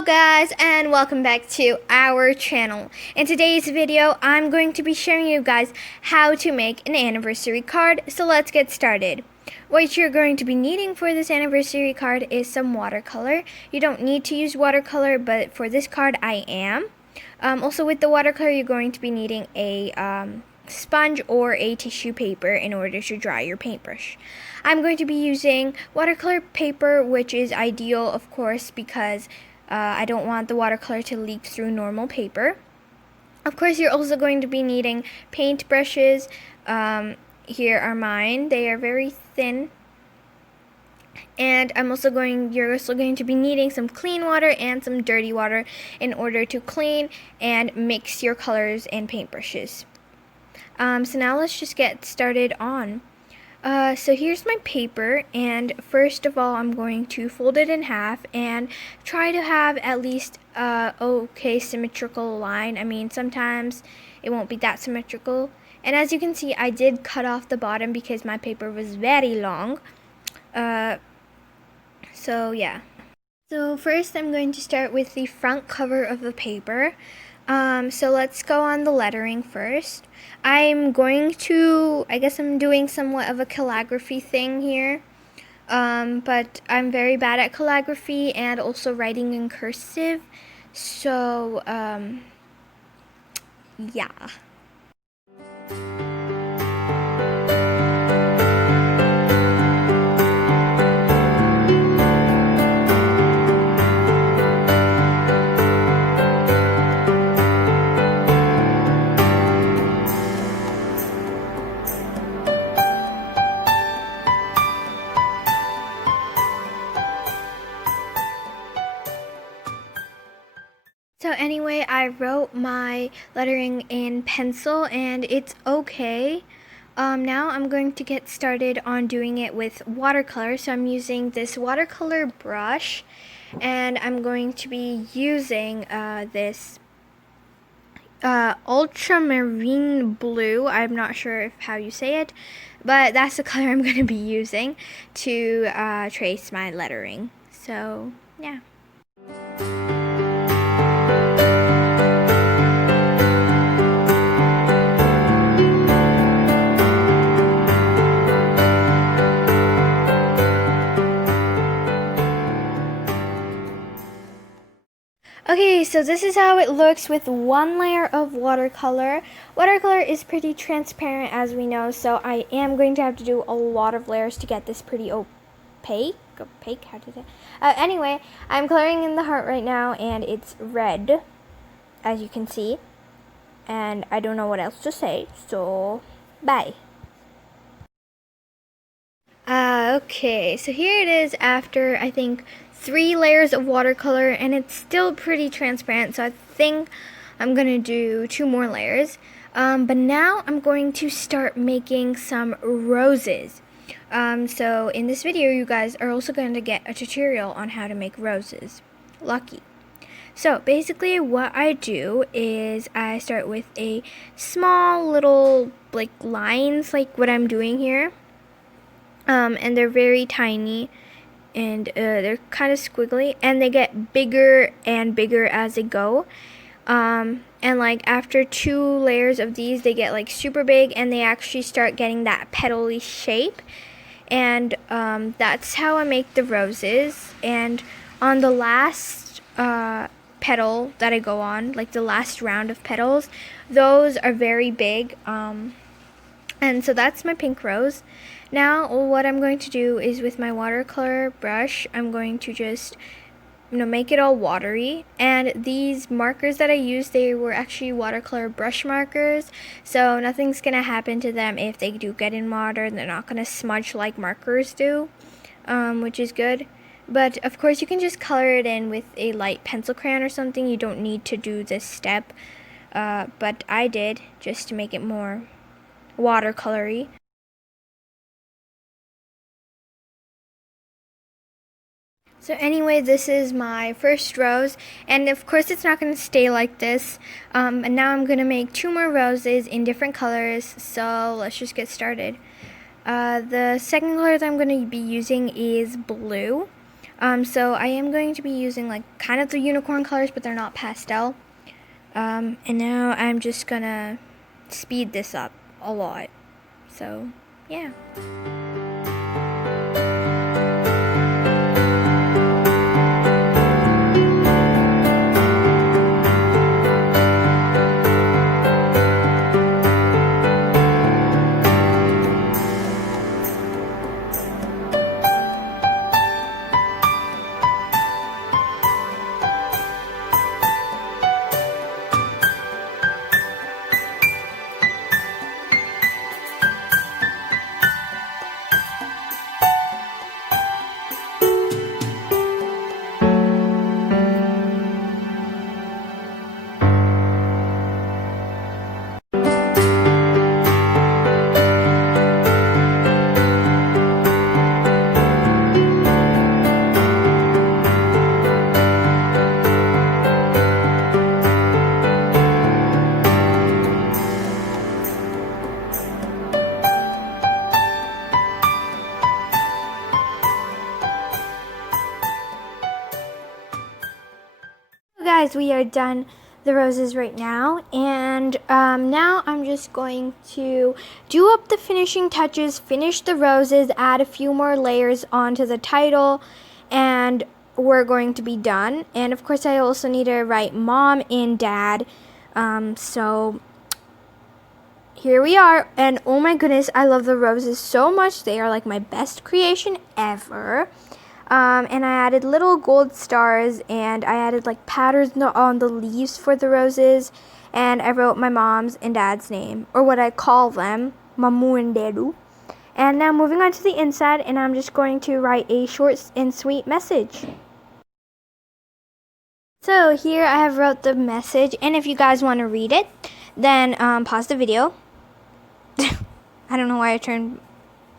Hello guys, and welcome back to our channel. In today's video, I'm going to be showing you guys how to make an anniversary card. So let's get started. What you're going to be needing for this anniversary card is some watercolor. You don't need to use watercolor, but for this card I am. Also with the watercolor, you're going to be needing a sponge or a tissue paper in order to dry your paintbrush. I'm going to be using watercolor paper, which is ideal, of course, because I don't want the watercolor to leak through normal paper. Of course, you're also going to be needing paint brushes. Here are mine. They are very thin. And you're also going to be needing some clean water and some dirty water in order to clean and mix your colors and paintbrushes. So now let's just get started on. So here's my paper, and first of all I'm going to fold it in half and try to have at least okay symmetrical line. I mean, sometimes it won't be that symmetrical, and as you can see, I did cut off the bottom because my paper was very long. So yeah. So first I'm going to start with the front cover of the paper. So let's go on the lettering first. I guess I'm doing somewhat of a calligraphy thing here. But I'm very bad at calligraphy and also writing in cursive. So, yeah. So anyway, I wrote my lettering in pencil and it's okay. Now I'm going to get started on doing it with watercolor. So I'm using this watercolor brush, and I'm going to be using this ultramarine blue. I'm not sure how you say it, but that's the color I'm going to be using to trace my lettering. So yeah. Okay, so this is how it looks with one layer of watercolor. Watercolor is pretty transparent, as we know, so I am going to have to do a lot of layers to get this pretty opaque. Opaque? How did it? Anyway, I'm coloring in the heart right now, and it's red, as you can see. And I don't know what else to say, so bye. Okay, so here it is after, I think, 3 layers of watercolor, and it's still pretty transparent, so I think I'm gonna do 2 more layers. But now I'm going to start making some roses. So in this video, you guys are also going to get a tutorial on how to make roses. Lucky. So basically what I do is I start with a small little like lines, like what I'm doing here. And they're very tiny, and they're kind of squiggly, and they get bigger and bigger as they go. And like after 2 layers of these, they get like super big, and they actually start getting that petal-y shape. And that's how I make the roses. And on the last petal that I go on, like the last round of petals, those are very big. And so that's my pink rose. Now what I'm going to do is, with my watercolor brush, I'm going to just make it all watery. And these markers that I used, they were actually watercolor brush markers, so nothing's gonna happen to them if they do get in water. They're not gonna smudge like markers do, which is good. But of course you can just color it in with a light pencil crayon or something. You don't need to do this step, but I did, just to make it more watercolory. So anyway, this is my first rose, and of course it's not going to stay like this. And now I'm going to make 2 more roses in different colors, so let's just get started. The second color that I'm going to be using is blue. So I am going to be using like kind of the unicorn colors, but they're not pastel. And now I'm just gonna speed this up a lot. So, yeah. Guys, we are done the roses right now, and now I'm just going to do up the finishing touches, finish the roses, add a few more layers onto the title, and we're going to be done. And of course I also need to write mom and dad, so here we are. And oh my goodness, I love the roses so much. They are like my best creation ever. And I added little gold stars, and I added like patterns on the leaves for the roses, and I wrote my mom's and dad's name, or what I call them, Mamu and Dedu. And now moving on to the inside, and I'm just going to write a short and sweet message. So here I have wrote the message, and if you guys want to read it, then pause the video. I don't know why I turned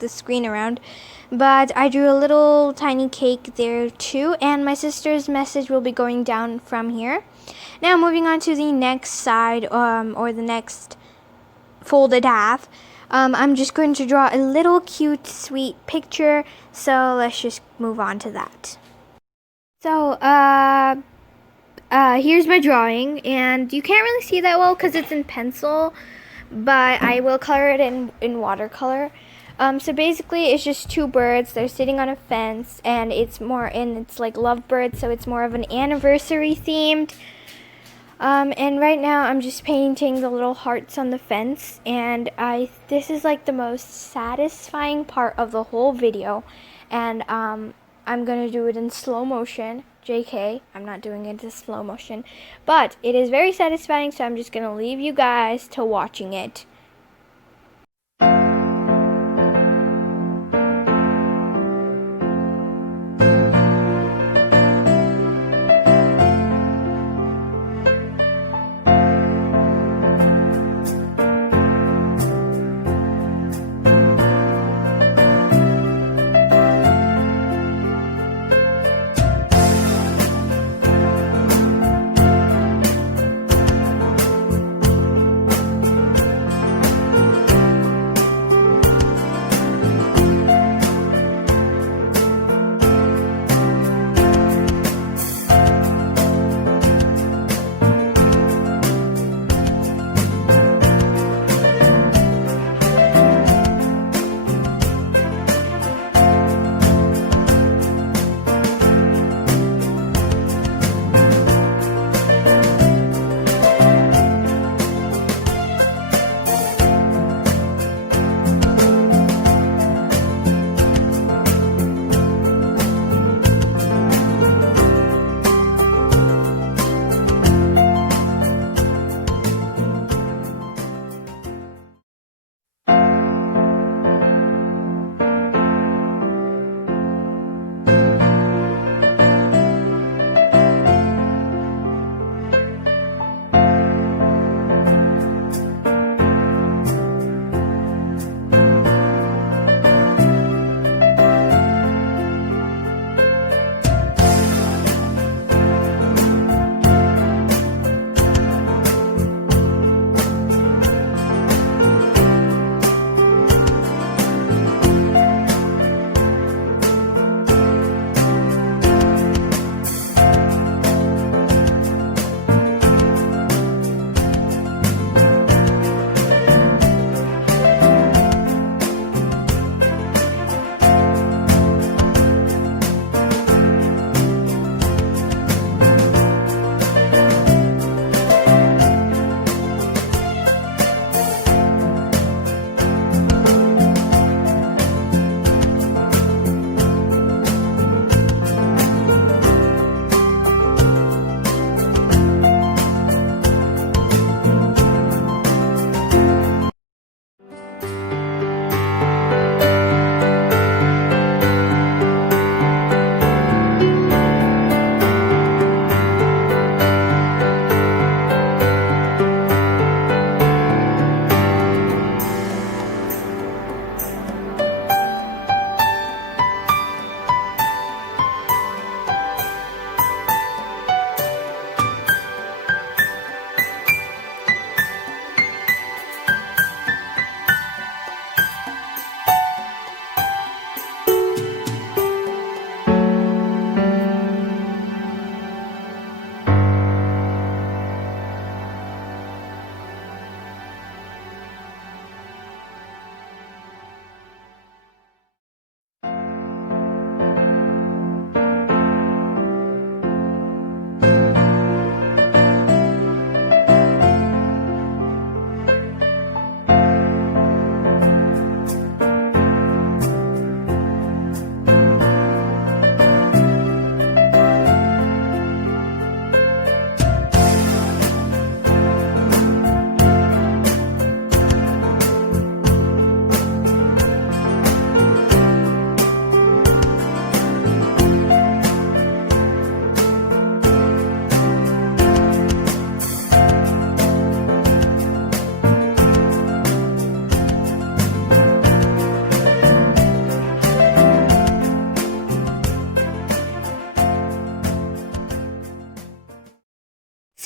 the screen around, but I drew a little tiny cake there too, and my sister's message will be going down from here. Now moving on to the next side, or the next folded half, I'm just going to draw a little cute sweet picture, so let's just move on to that. So here's my drawing, and you can't really see that well because it's in pencil, but I will color it in watercolor. So basically it's just two birds. They're sitting on a fence, and it's like lovebirds, so it's more of an anniversary themed. And right now I'm just painting the little hearts on the fence, and this is like the most satisfying part of the whole video, and I'm gonna do it in slow motion. JK, I'm not doing it in slow motion, but it is very satisfying, so I'm just gonna leave you guys to watching it.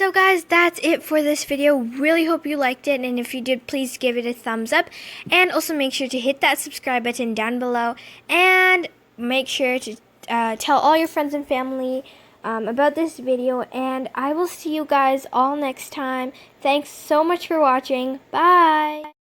So guys, that's it for this video. Really hope you liked it, and if you did, please give it a thumbs up, and also make sure to hit that subscribe button down below, and make sure to tell all your friends and family about this video, and I will see you guys all next time. Thanks so much for watching. Bye!